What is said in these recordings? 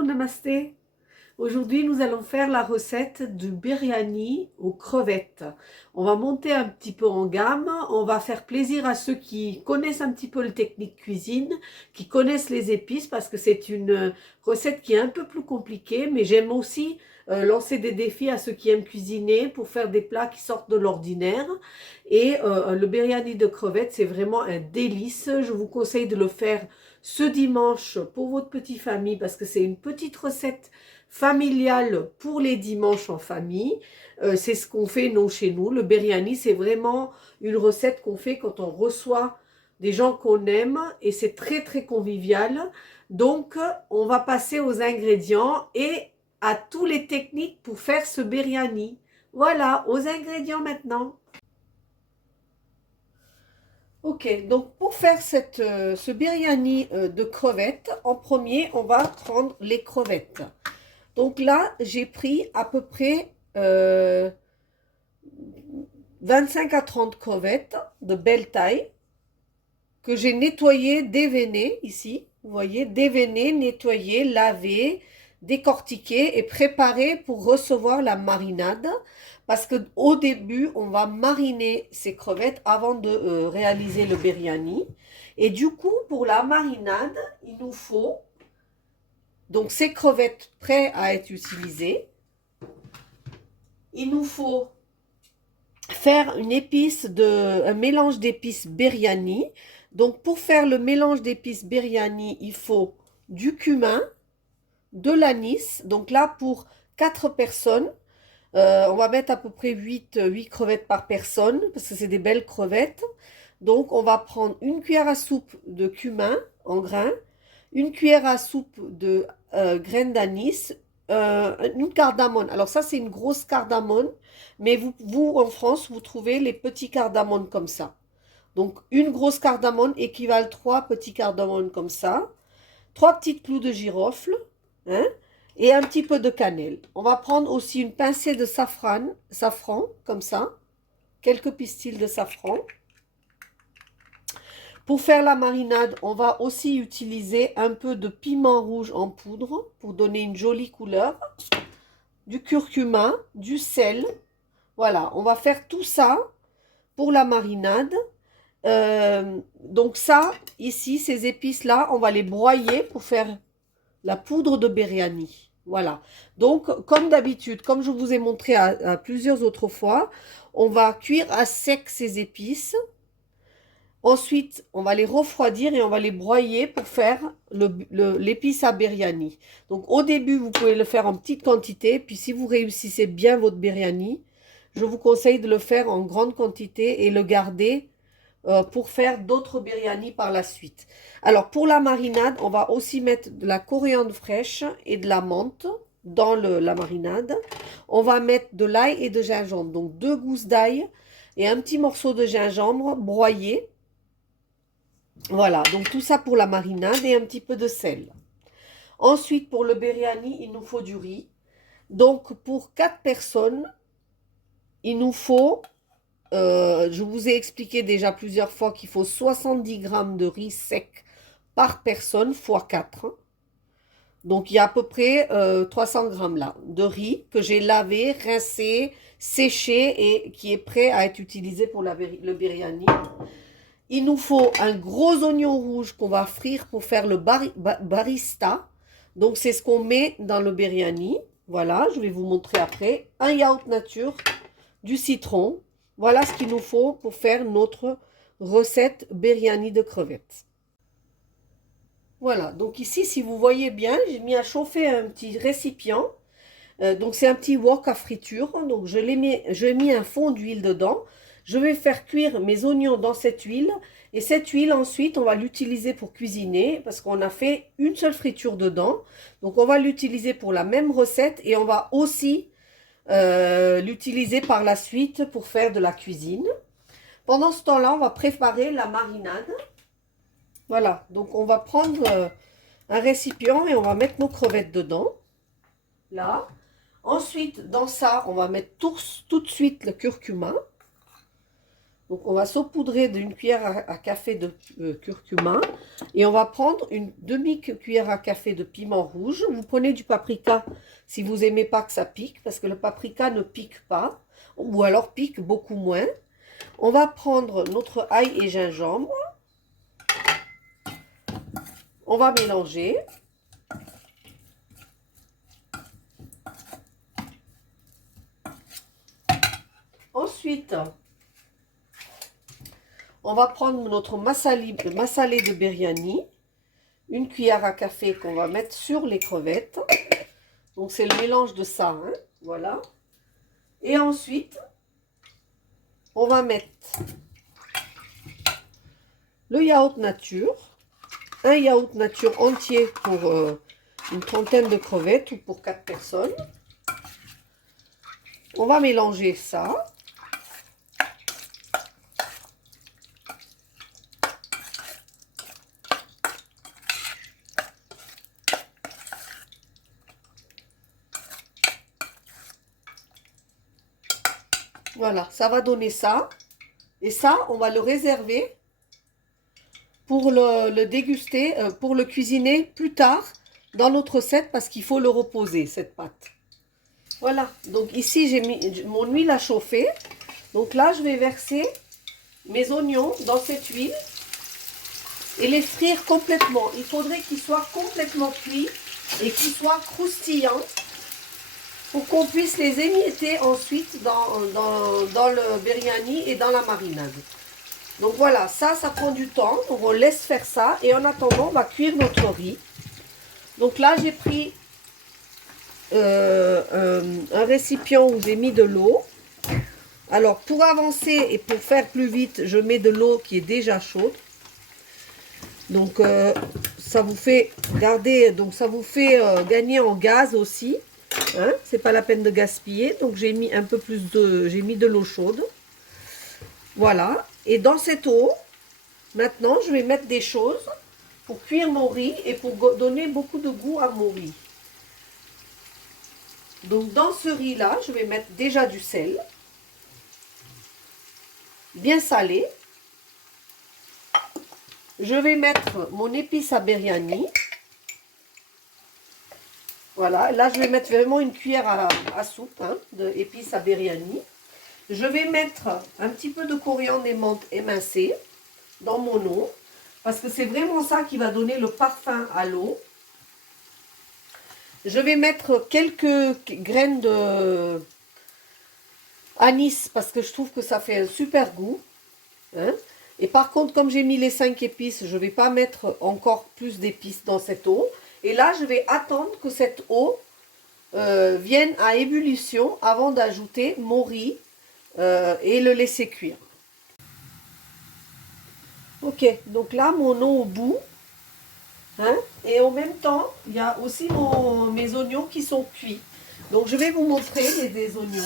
Bonjour, namasté. Aujourd'hui, nous allons faire la recette du biryani aux crevettes. On va monter un petit peu en gamme. On va faire plaisir à ceux qui connaissent un petit peu les techniques cuisine, qui connaissent les épices, parce que c'est une recette qui est un peu plus compliquée. Mais j'aime aussi lancer des défis à ceux qui aiment cuisiner pour faire des plats qui sortent de l'ordinaire. Et le biryani de crevettes, c'est vraiment un délice. Je vous conseille de le faire ce dimanche pour votre petite famille, parce que c'est une petite recette familiale pour les dimanches en famille. C'est ce qu'on fait nous chez nous. Le biryani, c'est vraiment une recette qu'on fait quand on reçoit des gens qu'on aime et c'est très très convivial. Donc on va passer aux ingrédients et à toutes les techniques pour faire ce biryani. Voilà, aux ingrédients maintenant. Ok, donc pour faire ce biryani de crevettes, en premier, on va prendre les crevettes. Donc là, j'ai pris à peu près 25 à 30 crevettes de belle taille que j'ai nettoyées, déveinées ici. Vous voyez, déveinées, nettoyées, lavées, décortiquées et préparées pour recevoir la marinade. Parce qu'au début, on va mariner ces crevettes avant de réaliser le biryani. Et du coup, pour la marinade, il nous faut donc ces crevettes prêtes à être utilisées. Il nous faut faire un mélange d'épices biryani. Donc pour faire le mélange d'épices biryani, il faut du cumin, de l'anis. Donc là pour 4 personnes, on va mettre à peu près 8 crevettes par personne parce que c'est des belles crevettes. Donc on va prendre une cuillère à soupe de cumin en grains, une cuillère à soupe de graines d'anis, une cardamone. Alors ça, c'est une grosse cardamone, mais vous, en France, vous trouvez les petits cardamones comme ça. Donc une grosse cardamone équivalent 3 petits cardamones comme ça, 3 petites clous de girofle, hein, et un petit peu de cannelle. On va prendre aussi une pincée de safran, comme ça, quelques pistils de safran. Pour faire la marinade, on va aussi utiliser un peu de piment rouge en poudre pour donner une jolie couleur, du curcuma, du sel. Voilà, on va faire tout ça pour la marinade. Donc ça, ici, ces épices-là, on va les broyer pour faire la poudre de biryani. Voilà. Donc, comme d'habitude, comme je vous ai montré à plusieurs autres fois, on va cuire à sec ces épices. Ensuite, on va les refroidir et on va les broyer pour faire l'épice à biryani. Donc, au début, vous pouvez le faire en petite quantité. Puis, si vous réussissez bien votre biryani, je vous conseille de le faire en grande quantité et le garder pour faire d'autres biryani par la suite. Alors, pour la marinade, on va aussi mettre de la coriandre fraîche et de la menthe dans la marinade. On va mettre de l'ail et de gingembre. Donc, 2 gousses d'ail et un petit morceau de gingembre broyé. Voilà, donc tout ça pour la marinade et un petit peu de sel. Ensuite, pour le biryani, il nous faut du riz. Donc, pour 4 personnes, il nous faut, je vous ai expliqué déjà plusieurs fois qu'il faut 70 grammes de riz sec par personne fois 4. Donc, il y a à peu près 300 grammes là de riz que j'ai lavé, rincé, séché et qui est prêt à être utilisé pour le biryani. Il nous faut un gros oignon rouge qu'on va frire pour faire le barista. Donc, c'est ce qu'on met dans le biryani. Voilà, je vais vous montrer après. Un yaourt nature, du citron. Voilà ce qu'il nous faut pour faire notre recette biryani de crevettes. Voilà, donc ici, si vous voyez bien, j'ai mis à chauffer un petit récipient. Donc, c'est un petit wok à friture. Donc, je mis un fond d'huile dedans. Je vais faire cuire mes oignons dans cette huile. Et cette huile, ensuite, on va l'utiliser pour cuisiner parce qu'on a fait une seule friture dedans. Donc, on va l'utiliser pour la même recette et on va aussi l'utiliser par la suite pour faire de la cuisine. Pendant ce temps-là, on va préparer la marinade. Voilà, donc on va prendre un récipient et on va mettre nos crevettes dedans. Là. Ensuite, dans ça, on va mettre tout de suite le curcuma. Donc, on va saupoudrer d'une cuillère à café de curcuma. Et on va prendre une demi-cuillère à café de piment rouge. Vous prenez du paprika si vous n'aimez pas que ça pique, parce que le paprika ne pique pas, ou alors pique beaucoup moins. On va prendre notre ail et gingembre. On va mélanger. Ensuite, on va prendre notre massalé de biryani, une cuillère à café qu'on va mettre sur les crevettes. Donc c'est le mélange de ça, hein, voilà. Et ensuite, on va mettre le yaourt nature, un yaourt nature entier pour une trentaine de crevettes ou pour 4 personnes. On va mélanger ça. Voilà, ça va donner ça. Et ça, on va le réserver pour le déguster, pour le cuisiner plus tard dans notre recette parce qu'il faut le reposer, cette pâte. Voilà, donc ici, j'ai mis mon huile à chauffer. Donc là, je vais verser mes oignons dans cette huile et les frire complètement. Il faudrait qu'ils soient complètement cuits et qu'ils soient croustillants pour qu'on puisse les émietter ensuite dans le biryani et dans la marinade. Donc voilà, ça prend du temps. Donc on laisse faire ça et en attendant, on va cuire notre riz. Donc là, j'ai pris un récipient où j'ai mis de l'eau. Alors pour avancer et pour faire plus vite, je mets de l'eau qui est déjà chaude. Donc ça vous fait garder, donc ça vous fait gagner en gaz aussi. Hein, c'est pas la peine de gaspiller. Donc j'ai mis un peu plus j'ai mis de l'eau chaude. Voilà. Et dans cette eau, maintenant, je vais mettre des choses pour cuire mon riz et pour donner beaucoup de goût à mon riz. Donc dans ce riz-là, je vais mettre déjà du sel, bien salé. Je vais mettre mon épice à biryani. Voilà, là je vais mettre vraiment une cuillère à soupe hein, d'épices à biryani. Je vais mettre un petit peu de coriandre et menthe émincée dans mon eau. Parce que c'est vraiment ça qui va donner le parfum à l'eau. Je vais mettre quelques graines de anis parce que je trouve que ça fait un super goût. Hein. Et par contre, comme j'ai mis les 5 épices, je ne vais pas mettre encore plus d'épices dans cette eau. Et là, je vais attendre que cette eau vienne à ébullition avant d'ajouter mon riz et le laisser cuire. Ok, donc là, mon eau au bout. Hein, et en même temps, il y a aussi mes oignons qui sont cuits. Donc, je vais vous montrer des oignons.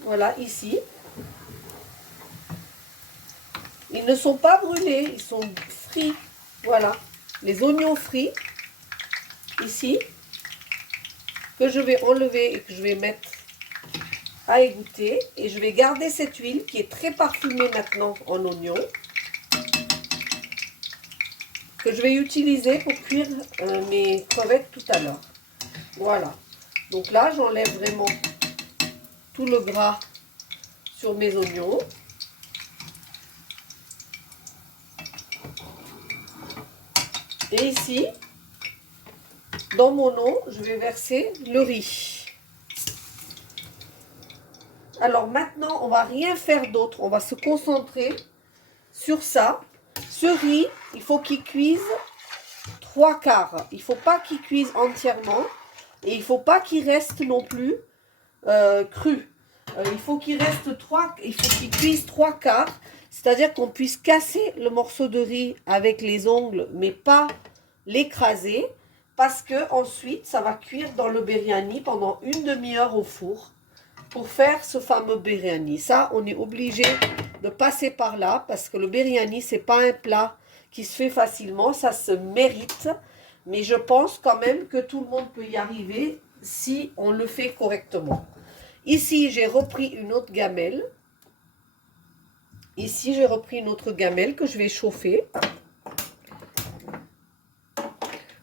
Voilà, ici. Ils ne sont pas brûlés, ils sont frits. Voilà, les oignons frits, ici, que je vais enlever et que je vais mettre à égoutter. Et je vais garder cette huile qui est très parfumée maintenant en oignon, que je vais utiliser pour cuire mes crevettes tout à l'heure. Voilà, donc là, j'enlève vraiment tout le gras sur mes oignons. Et ici, dans mon eau, je vais verser le riz. Alors maintenant, on va rien faire d'autre. On va se concentrer sur ça. Ce riz, il faut qu'il cuise 3/4. Il ne faut pas qu'il cuise entièrement. Et il ne faut pas qu'il reste non plus cru. Il faut qu'il cuise 3/4. C'est-à-dire qu'on puisse casser le morceau de riz avec les ongles, mais pas l'écraser, parce que ensuite ça va cuire dans le biryani pendant une demi-heure au four pour faire ce fameux biryani. Ça, on est obligé de passer par là, parce que le biryani, c'est pas un plat qui se fait facilement, ça se mérite, mais je pense quand même que tout le monde peut y arriver si on le fait correctement. Ici, j'ai repris une autre gamelle. Ici, j'ai repris une autre gamelle que je vais chauffer.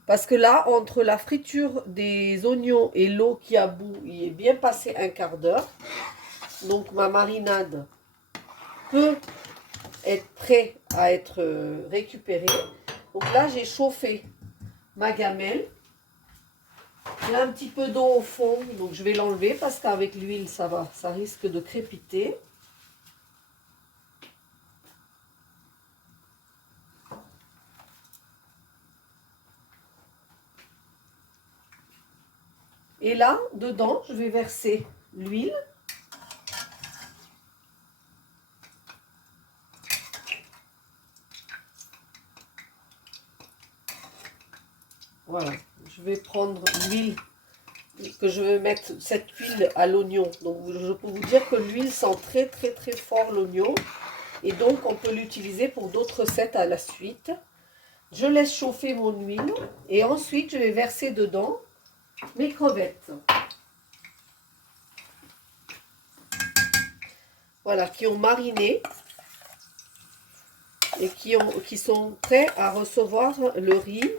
Parce que là, entre la friture des oignons et l'eau qui a bout, il est bien passé un quart d'heure. Donc, ma marinade peut être prête à être récupérée. Donc là, j'ai chauffé ma gamelle. Il y a un petit peu d'eau au fond, donc je vais l'enlever parce qu'avec l'huile, ça risque de crépiter. Et là, dedans, je vais verser l'huile. Voilà, je vais prendre l'huile que je vais mettre, cette huile à l'oignon. Donc, je peux vous dire que l'huile sent très, très, très fort l'oignon. Et donc, on peut l'utiliser pour d'autres recettes à la suite. Je laisse chauffer mon huile. Et ensuite, je vais verser dedans mes crevettes. Voilà, qui ont mariné et qui sont prêts à recevoir le riz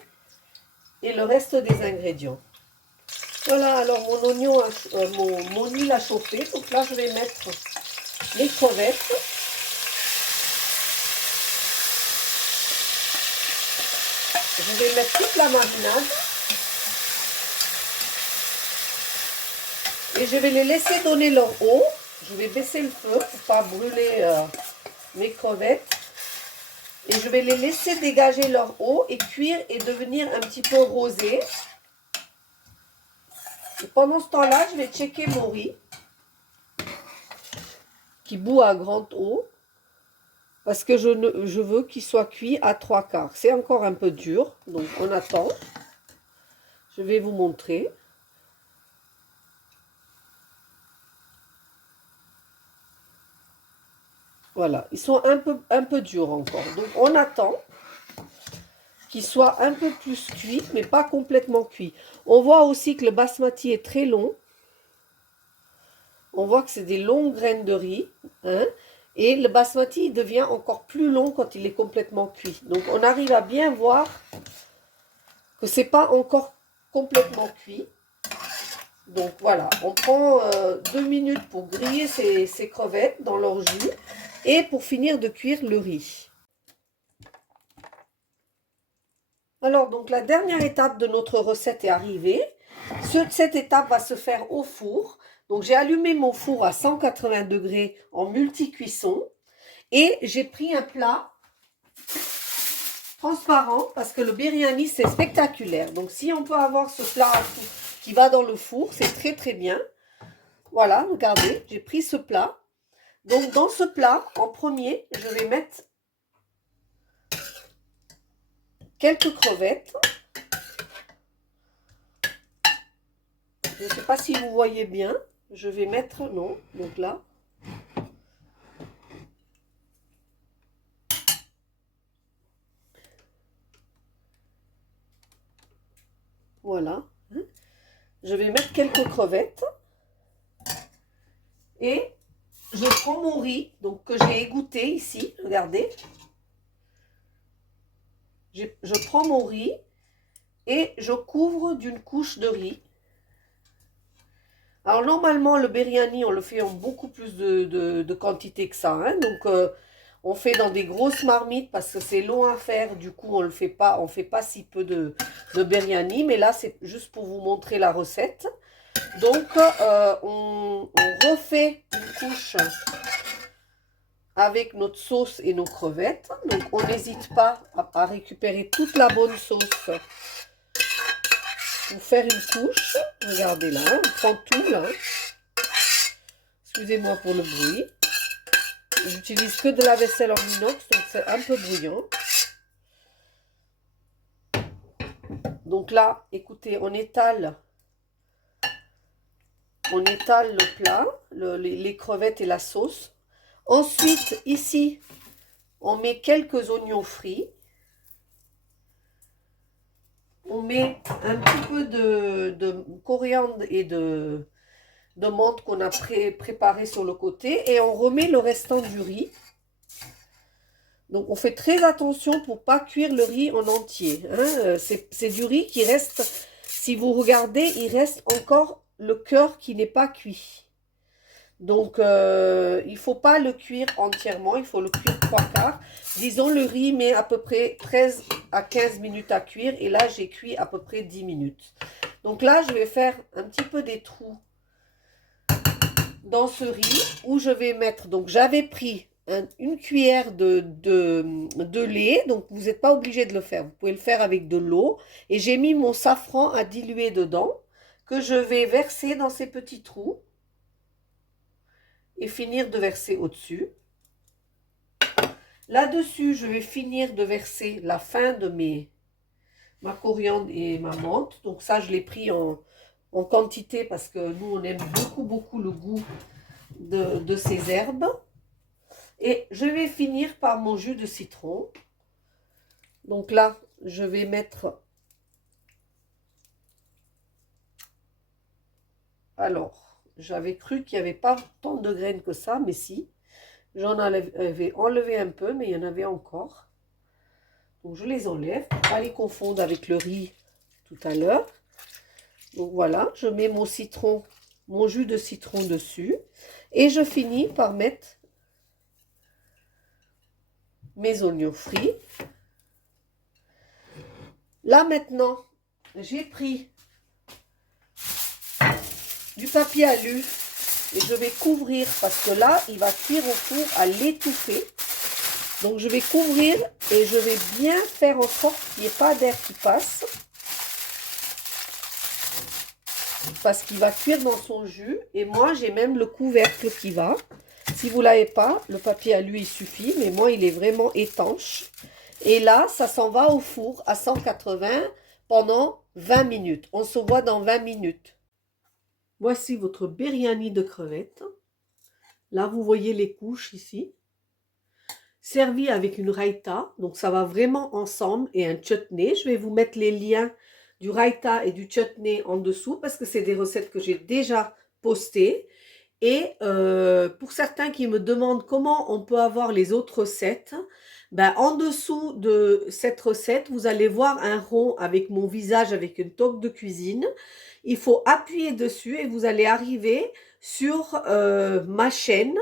et le reste des ingrédients. Voilà, alors mon oignon, mon huile a chauffé. Donc là, je vais mettre les crevettes. Je vais mettre toute la marinade. Et je vais les laisser donner leur eau. Je vais baisser le feu pour ne pas brûler mes crevettes. Et je vais les laisser dégager leur eau et cuire et devenir un petit peu rosé. Et pendant ce temps-là, je vais checker mon riz qui bout à grande eau. Parce que je veux qu'il soit cuit à 3/4. C'est encore un peu dur, donc on attend. Je vais vous montrer. Voilà, ils sont un peu durs encore. Donc on attend qu'ils soient un peu plus cuits, mais pas complètement cuits. On voit aussi que le basmati est très long. On voit que c'est des longues graines de riz. Hein, et le basmati devient encore plus long quand il est complètement cuit. Donc on arrive à bien voir que c'est pas encore complètement cuit. Donc voilà, on prend 2 minutes pour griller ces crevettes dans leur jus et pour finir de cuire le riz. Alors donc la dernière étape de notre recette est arrivée. Cette étape va se faire au four. Donc j'ai allumé mon four à 180 degrés en multi-cuisson et j'ai pris un plat transparent parce que le biryani c'est spectaculaire. Donc si on peut avoir ce plat qui va dans le four, c'est très très bien. Voilà, regardez, j'ai pris ce plat. Donc dans ce plat, en premier, je vais mettre quelques crevettes. Je ne sais pas si vous voyez bien. Je vais mettre, non, donc là. Voilà. Je vais mettre quelques crevettes. Et je prends mon riz, donc que j'ai égoutté ici, regardez. Je prends mon riz et je couvre d'une couche de riz. Alors normalement le biryani on le fait en beaucoup plus de quantité que ça. Hein, donc on fait dans des grosses marmites parce que c'est long à faire. Du coup on fait pas si peu de biryani. Mais là c'est juste pour vous montrer la recette. Donc on refait une couche avec notre sauce et nos crevettes. Donc on n'hésite pas à récupérer toute la bonne sauce pour faire une couche. Regardez là, on prend tout là. Excusez-moi pour le bruit. J'utilise que de la vaisselle en inox, donc c'est un peu bruyant. Donc là, écoutez, on étale le plat, les crevettes et la sauce. Ensuite, ici, on met quelques oignons frits. On met un petit peu de coriandre et de menthe qu'on a préparé sur le côté. Et on remet le restant du riz. Donc, on fait très attention pour pas cuire le riz en entier. Hein. C'est du riz qui reste, si vous regardez, il reste encore le cœur qui n'est pas cuit. Donc, il ne faut pas le cuire entièrement, il faut le cuire 3/4. Disons, le riz met à peu près 13 à 15 minutes à cuire. Et là, j'ai cuit à peu près 10 minutes. Donc là, je vais faire un petit peu des trous dans ce riz où je vais mettre, donc j'avais pris une cuillère de lait, donc vous n'êtes pas obligé de le faire, vous pouvez le faire avec de l'eau, et j'ai mis mon safran à diluer dedans, que je vais verser dans ces petits trous, et finir de verser au-dessus. Là-dessus, je vais finir de verser la fin de ma coriandre et ma menthe, donc ça je l'ai pris en quantité parce que nous on aime beaucoup le goût de ces herbes. Et je vais finir par mon jus de citron. Donc là, je vais mettre... Alors, j'avais cru qu'il n'y avait pas tant de graines que ça, mais si. J'en avais enlevé un peu, mais il y en avait encore. Donc je les enlève pour ne pas les confondre avec le riz tout à l'heure. Donc voilà, je mets mon citron, mon jus de citron dessus. Et je finis par mettre mes oignons frits. Là maintenant, j'ai pris du papier alu et je vais couvrir parce que là, il va cuire au four à l'étouffer. Donc je vais couvrir et je vais bien faire en sorte qu'il n'y ait pas d'air qui passe. Parce qu'il va cuire dans son jus. Et moi, j'ai même le couvercle qui va. Si vous ne l'avez pas, le papier alu, il suffit. Mais moi, il est vraiment étanche. Et là, ça s'en va au four à 180 pendant 20 minutes. On se voit dans 20 minutes. Voici votre biryani de crevettes. Là, vous voyez les couches ici. Servi avec une raita. Donc, ça va vraiment ensemble. Et un chutney. Je vais vous mettre les liens du raita et du chutney en dessous parce que c'est des recettes que j'ai déjà postées. Et pour certains qui me demandent comment on peut avoir les autres recettes, ben, en dessous de cette recette, vous allez voir un rond avec mon visage avec une toque de cuisine. Il faut appuyer dessus et vous allez arriver sur ma chaîne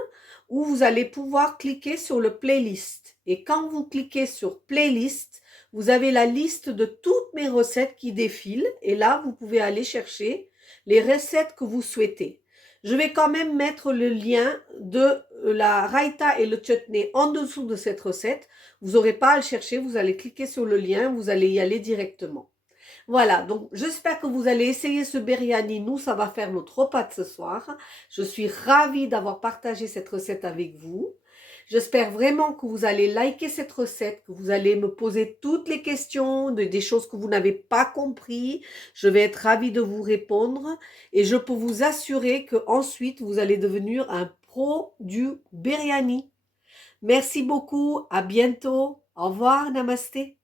où vous allez pouvoir cliquer sur le playlist. Et quand vous cliquez sur playlist, vous avez la liste de toutes mes recettes qui défilent. Et là, vous pouvez aller chercher les recettes que vous souhaitez. Je vais quand même mettre le lien de la raita et le chutney en dessous de cette recette. Vous n'aurez pas à le chercher, vous allez cliquer sur le lien, vous allez y aller directement. Voilà, donc j'espère que vous allez essayer ce biryani. Nous, ça va faire notre repas de ce soir. Je suis ravie d'avoir partagé cette recette avec vous. J'espère vraiment que vous allez liker cette recette, que vous allez me poser toutes les questions, des choses que vous n'avez pas compris. Je vais être ravie de vous répondre et je peux vous assurer qu'ensuite, vous allez devenir un pro du biryani. Merci beaucoup, à bientôt. Au revoir, namasté.